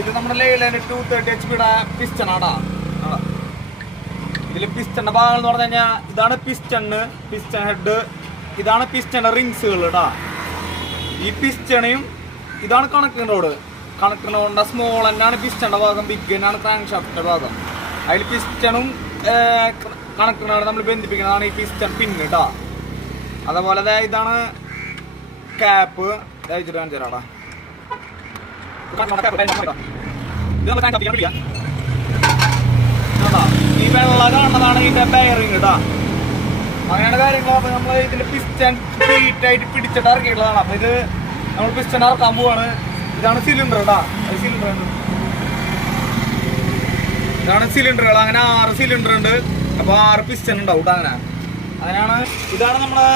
ഇത് നമ്മുടെ Layland 230 HP piston ആടാ. ഇതിൽ പിസ്റ്റന്റെ ഭാഗങ്ങൾ എന്ന് പറഞ്ഞു കഴിഞ്ഞാൽ ഇതാണ് പിസ്റ്റൺ ഹെഡ്, ഇതാണ് പിസ്റ്റന്റെ റിങ്സുകൾ കേട്ടാ. ഈ പിസ്റ്റണയും ഇതാണ് കണക്റ്റിംഗ് റോഡിന്റെ സ്മോൾ എന്നാണ് പിസ്റ്റന്റെ ഭാഗം, ബിഗ് എന്നാണ് ക്രാങ്ക് ഷാഫ്റ്റിന്റെ ഭാഗം. അതിൽ പിസ്റ്റണും കണക്റ്റിനോട് നമ്മൾ ബന്ധിപ്പിക്കുന്നതാണ് ഈ പിസ്റ്റൺ പിന്ന് കേട്ടാ. അതേപോലെ ഇതാണ് ക്യാപ്പ് അയച്ചിട്ട് കാണിച്ചാടാ. ഈ വെള്ള കാണുന്നതാണ് ഇതിന്റെ ബെയറിങ് കേട്ടാ. അങ്ങനെയാണ് കാര്യങ്ങൾ. അപ്പൊ നമ്മൾ ഇതിന്റെ പിസ്റ്റൺ ആയിട്ട് പിടിച്ചിട്ട് ഇറക്കിയിട്ടുള്ളതാണ്. അപ്പൊ ഇത് നമ്മൾ പിസ്റ്റൺ ഇറക്കാൻ പോവാണ്. ഇതാണ് സിലിണ്ടർ കേട്ടാ. ഇതാണ് സിലിണ്ടറുകൾ. അങ്ങനെ 6 സിലിണ്ടർ ഉണ്ട്. അപ്പൊ 6 പിസ്റ്റൺ ഉണ്ടാവും കേട്ടോ. അങ്ങനെയാണ്. ഇതാണ് നമ്മളെ